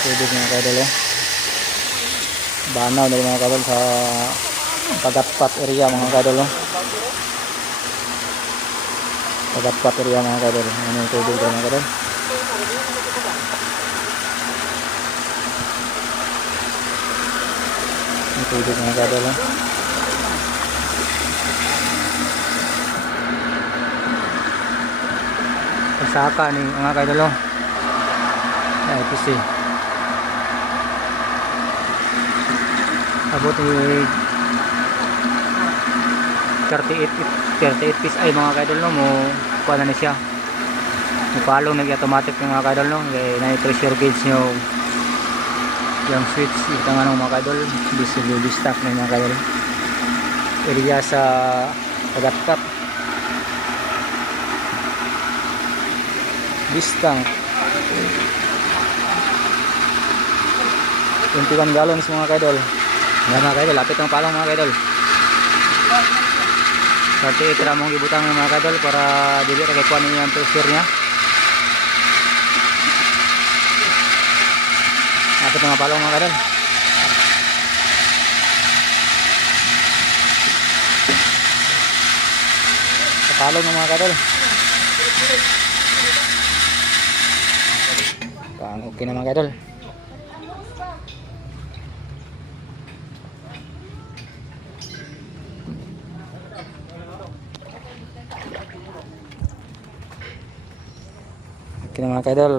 tubig mga kaidol. Banaw na mga kaidol sa Pagatpat area mga kaidol. Pagatpat area mga kaidol. Ano yung tubig dito mga kaidol? Yung tubig mga kaidol. Saka ni mga kaidol. Ay, PC. Abot ni 38 piece ay mga kaidol no mo kuha na siya. Mupalong nag-automatic yung mga kaidol no. Na pressure gauge nyo yung switch ito nga mga kaidol. Busy stock na mga kaidol. Area sa Pagatpat. Bistang 21 gallons mga kaidol. Yan mga kaidol, lapit ng palong mga kaidol. 38 ramong ibutang ng mga kaidol para dili ra kay kuan niya ang pressure niya. Lapit ng palong mga kaidol. Sa palong ng mga kaidol. Pang okay na mga kaidol. Okay na mga kaidol.